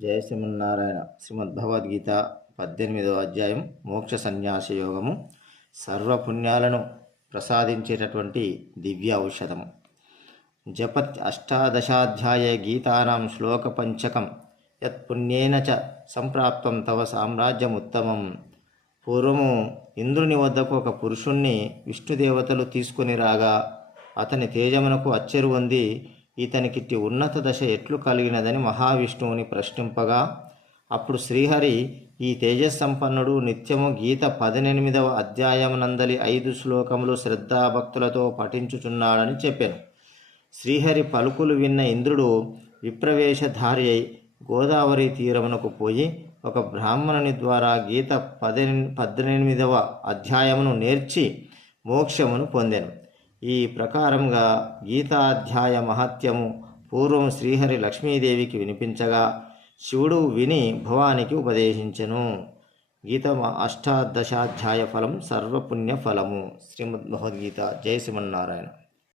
జయ శ్రీమన్నారాయణ. శ్రీమద్భగవద్గీత 18వ అధ్యాయం మోక్ష సన్యాస యోగము. సర్వపుణ్యాలను ప్రసాదించేటటువంటి దివ్య ఔషధము. జపత్ అష్టాదశాధ్యాయ గీతానాం శ్లోక పంచకం యత్ పుణ్యేన చ సంప్రాప్తం తవ సామ్రాజ్యముత్తమం. పూర్వము ఇంద్రుని వద్దకు ఒక పురుషుణ్ణి విష్ణుదేవతలు తీసుకొని రాగా అతని తేజమునకు అచ్చెరు పొంది ఇతనికిట్టి ఉన్నత దశ ఎట్లు కలిగినదని మహావిష్ణువుని ప్రశ్నింపగా అప్పుడు శ్రీహరి ఈ తేజస్సంపన్నుడు నిత్యము గీత 18వ అధ్యాయమునందలి 5 శ్లోకములు శ్రద్ధాభక్తులతో పఠించుచున్నాడని చెప్పాను. శ్రీహరి పలుకులు విన్న ఇంద్రుడు విప్రవేశధారి అయి గోదావరి తీరమునకు పోయి ఒక బ్రాహ్మణుని ద్వారా గీత 18వ అధ్యాయమును నేర్చి మోక్షమును పొందెను. ఈ ప్రకారంగా గీతాధ్యాయ మహత్యము పూర్వం శ్రీహరి లక్ష్మీదేవికి వినిపించగా శివుడు విని భవానికి ఉపదేశించెను. గీత అష్టాదశాధ్యాయ ఫలం సర్వపుణ్య ఫలము. శ్రీమద్భగవద్గీత. జయ శ్రీమన్నారాయణ.